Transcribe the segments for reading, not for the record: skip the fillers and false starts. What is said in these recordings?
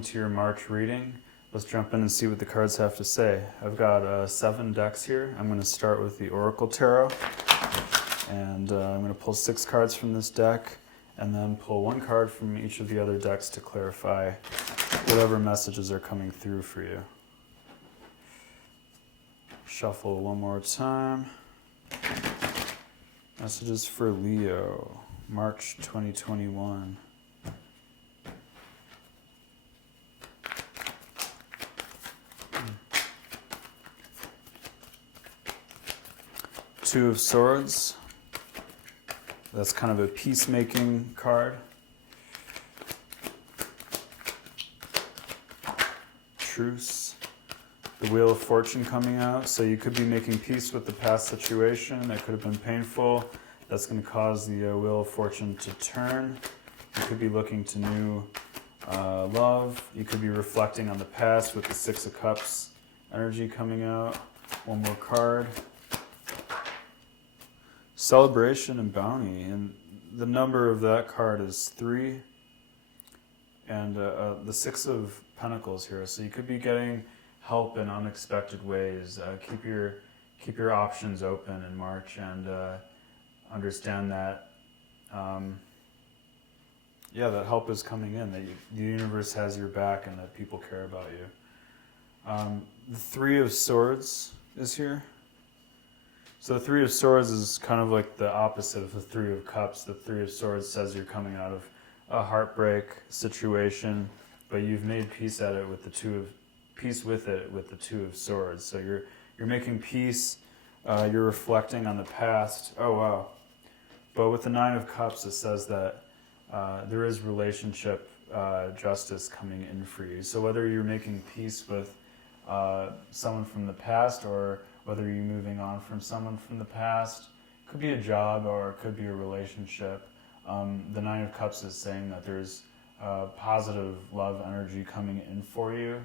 welcome to your March reading. Let's jump in and see what the cards have to say. I've got 7 decks here. I'm going to start with the Oracle Tarot, and I'm going to pull 6 cards from this deck, and then pull 1 card from each of the other decks to clarify whatever messages are coming through for you. Shuffle one more time. Messages for Leo, March 2021. Two of Swords. That's kind of a peacemaking card. Truce. The Wheel of Fortune coming out. So you could be making peace with the past situation that could have been painful. That's going to cause the Wheel of Fortune to turn. You could be looking to new love. You could be reflecting on the past with the 6 of Cups energy coming out. One more card. Celebration and Bounty, and the number of that card is 3, and the 6 of Pentacles here. So you could be getting help in unexpected ways. Keep your options open in March, and understand that that help is coming in. That the universe has your back, and that people care about you. The 3 of Swords is here. So the 3 of Swords is kind of like the opposite of the 3 of Cups. The 3 of Swords says you're coming out of a heartbreak situation, but you've made peace at it with the 2 of Swords. So you're making peace. You're reflecting on the past. Oh wow! But with the 9 of Cups, it says that there is relationship justice coming in for you. So whether you're making peace with someone from the past, or whether you're moving on from someone from the past, could be a job or it could be a relationship. The 9 of Cups is saying that there's positive love energy coming in for you.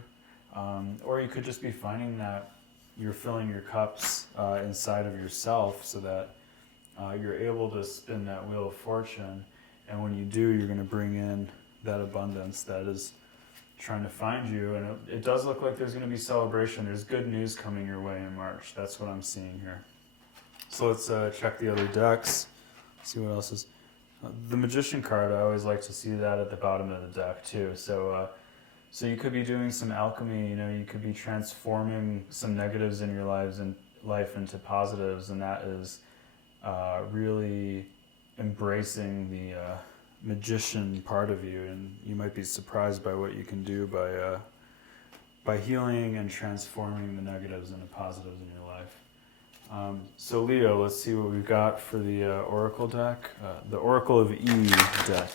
Or you could just be finding that you're filling your cups inside of yourself, so that you're able to spin that Wheel of Fortune. And when you do, you're going to bring in that abundance that is trying to find you. And it does look like there's going to be celebration. There's good news coming your way in March. That's what I'm seeing here. So let's check the other decks, see what else is. The Magician card, I always like to see that at the bottom of the deck too. So you could be doing some alchemy. You could be transforming some negatives in your life into positives, and that is really embracing the magician part of you, and you might be surprised by what you can do by healing and transforming the negatives into positives in your life. So Leo, let's see what we've got for the Oracle deck, the Oracle of E deck.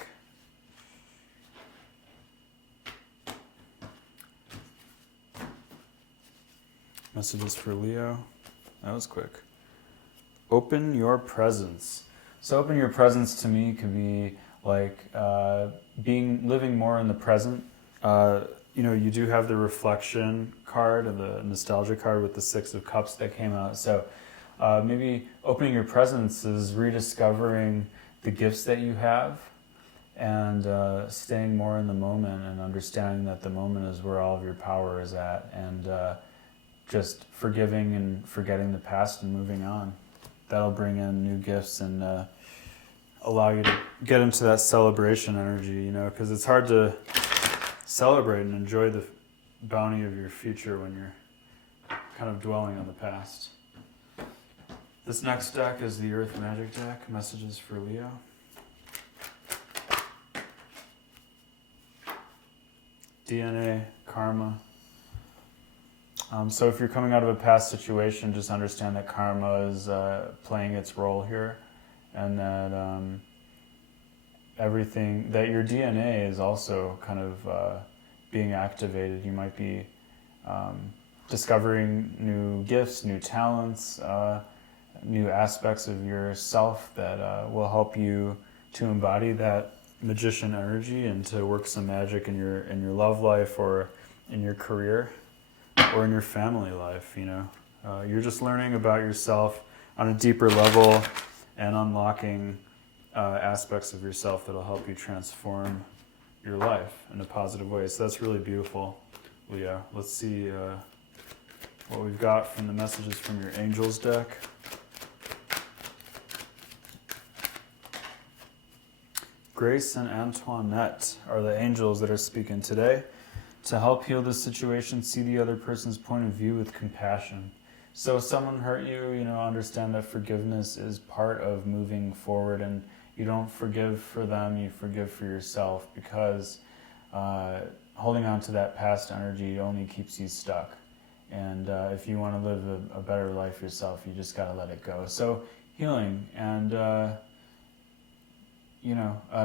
Messages for Leo. That was quick. Open your presence. So open your presence to me could be like living more in the present. You do have the reflection card and the nostalgia card with the 6 of Cups that came out. So maybe opening your presence is rediscovering the gifts that you have, and staying more in the moment, and understanding that the moment is where all of your power is at, and just forgiving and forgetting the past and moving on. That'll bring in new gifts and allow you to get into that celebration energy, because it's hard to celebrate and enjoy the bounty of your future when you're kind of dwelling on the past. This next deck is the Earth Magic deck, Messages for Leo. DNA, karma. So if you're coming out of a past situation, just understand that karma is playing its role here, and that everything, that your DNA is also kind of being activated. You might be discovering new gifts, new talents, new aspects of yourself that will help you to embody that magician energy and to work some magic in your love life, or in your career, or in your family life. You're just learning about yourself on a deeper level and unlocking aspects of yourself that'll help you transform your life in a positive way. So that's really beautiful, Leo. Let's see what we've got from the messages from your angels deck. Grace and Antoinette are the angels that are speaking today. To help heal this situation, see the other person's point of view with compassion. So if someone hurt you, understand that forgiveness is part of moving forward, and you don't forgive for them, you forgive for yourself, because holding on to that past energy only keeps you stuck. And if you want to live a better life yourself, you just got to let it go. So healing and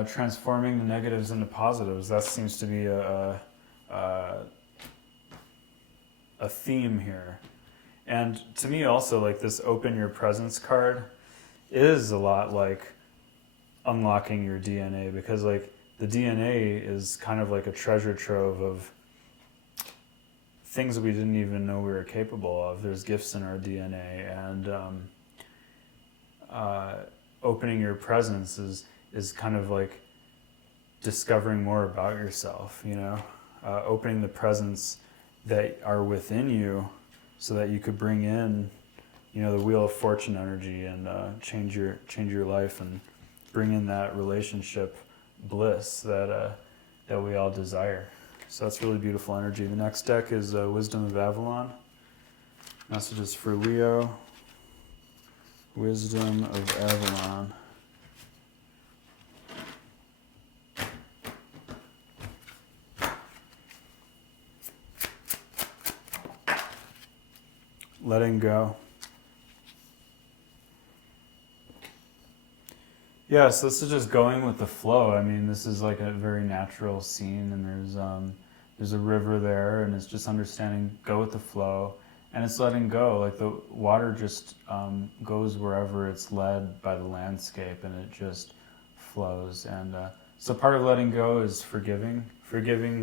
transforming the negatives into positives, that seems to be a theme here. And to me also, like, this open your presence card is a lot like unlocking your DNA, because like the DNA is kind of like a treasure trove of things we didn't even know we were capable of. There's gifts in our DNA, and opening your presence is kind of like discovering more about yourself, opening the presence that are within you so that you could bring in, the Wheel of Fortune energy and change your life and bring in that relationship bliss that we all desire. So that's really beautiful energy. The next deck is Wisdom of Avalon. Messages for Leo. Wisdom of Avalon. Letting go. Yeah, so this is just going with the flow. I mean, this is like a very natural scene, and there's a river there, and it's just understanding, go with the flow, and it's letting go. Like the water just goes wherever it's led by the landscape, and it just flows. And so part of letting go is forgiving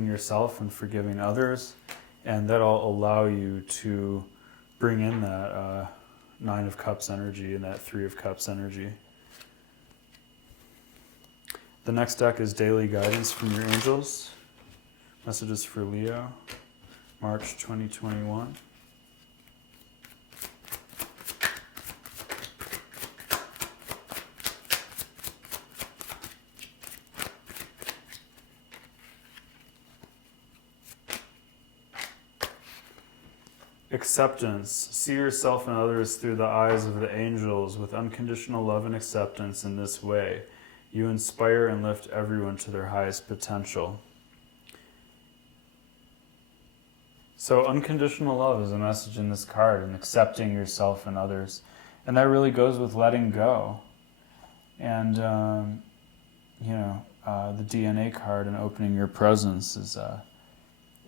yourself and forgiving others, and that'll allow you to bring in that Nine of Cups energy and that Three of Cups energy. The next deck is Daily Guidance from your angels. Messages for Leo, March 2021. Acceptance. See yourself and others through the eyes of the angels with unconditional love and acceptance. In this way, you inspire and lift everyone to their highest potential. So unconditional love is a message in this card, and accepting yourself and others. And that really goes with letting go. And, the DNA card and opening your presence is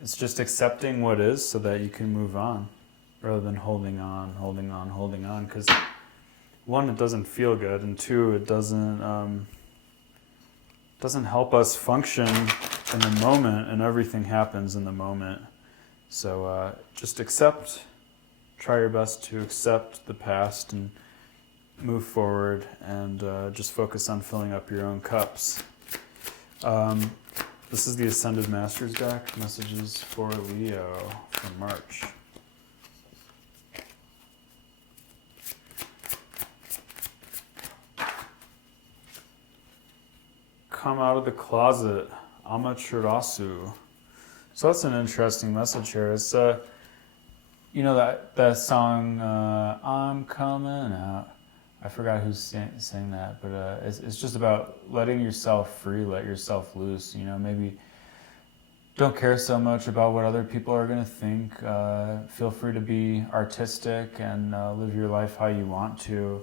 it's just accepting what is so that you can move on, rather than holding on. Because one, it doesn't feel good, and two, it doesn't help us function in the moment, and everything happens in the moment. So just try your best to accept the past and move forward, and just focus on filling up your own cups. This is the Ascended Masters deck, messages for Leo for March. Come out of the closet, Amaterasu. So that's an interesting message here. It's that song, I'm coming out. I forgot who's saying that, but it's just about letting yourself free, let yourself loose. Maybe don't care so much about what other people are going to think. Feel free to be artistic and live your life how you want to.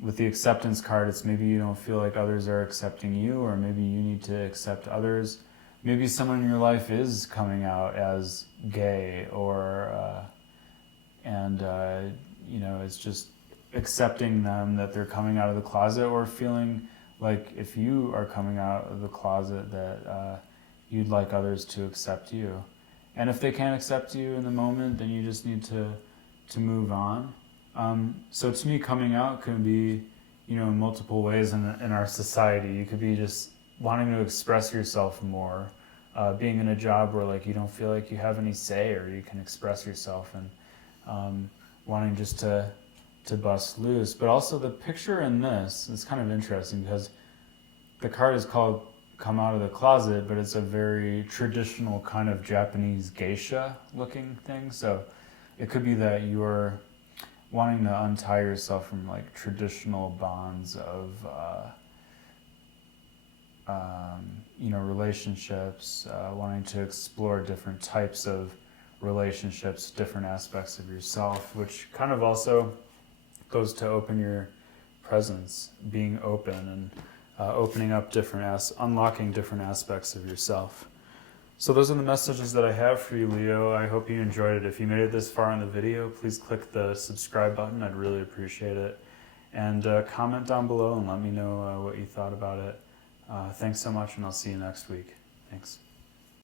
With the acceptance card, it's maybe you don't feel like others are accepting you, or maybe you need to accept others. Maybe someone in your life is coming out as gay, or it's just accepting them that they're coming out of the closet, or feeling like if you are coming out of the closet that you'd like others to accept you. And if they can't accept you in the moment, then you just need to move on. So to me, coming out can be, in multiple ways in our society. You could be just wanting to express yourself more, being in a job where like you don't feel like you have any say or you can express yourself, and wanting just to bust loose. But also the picture in this is kind of interesting because the card is called Come Out of the Closet, but it's a very traditional kind of Japanese geisha looking thing. So it could be that you're wanting to untie yourself from like traditional bonds of relationships, wanting to explore different types of relationships, different aspects of yourself, which kind of also goes to open your presence, being open and opening up unlocking different aspects of yourself. So those are the messages that I have for you, Leo. I hope you enjoyed it. If you made it this far in the video, please click the subscribe button. I'd really appreciate it. And comment down below and let me know what you thought about it. Thanks so much, and I'll see you next week. Thanks.